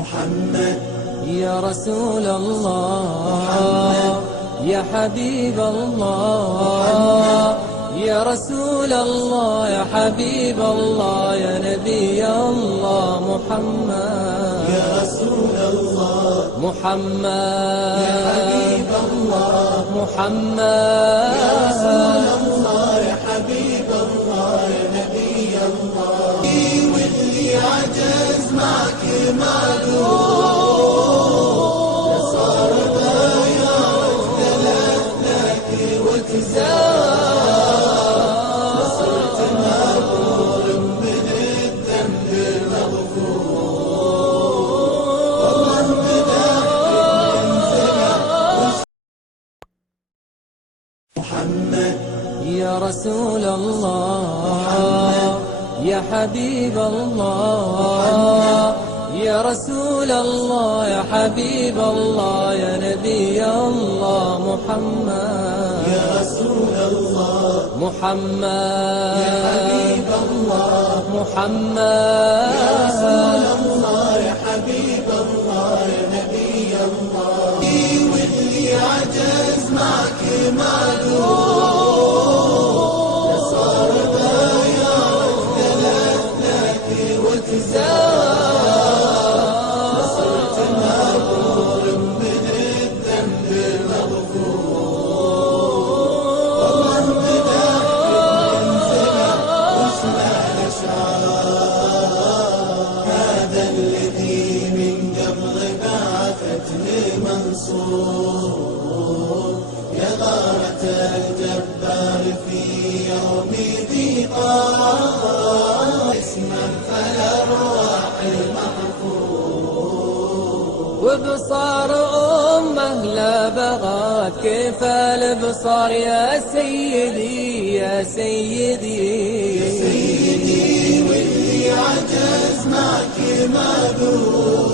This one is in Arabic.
محمد يا رسول الله محمد يا حبيب الله محمد يا رسول الله يا حبيب الله يا نبي الله محمد يا رسول الله محمد يا حبيب الله محمد يا رسول الله يا حبيب الله يا نبي الله واللي عجز معك معذور صار ضايع اختلف لك وتزار صرت مغفور من الذنب مغفور والله بداك انزلع محمد يا رسول الله محمد يا حبيب الله يا رسول الله يا حبيب الله يا نبي الله محمد يا رسول الله محمد يا حبيب الله محمد يا رسول الله يا حبيب الله يا نبي الله واللي عجز معك معذور صار ضايع اختلف لك وتزار صرت مغفور من الذنب مغفور والله بداك انزلع واسمع الاشعار هذا الذي من قبل بعثتني منصور يا غارة الجبار في يوم ذي قار اسما فالارواح المحفور وبصار أمه لا بغى كيف البصار يا سيدي يا سيدي سيدي واللي عجز معك معذور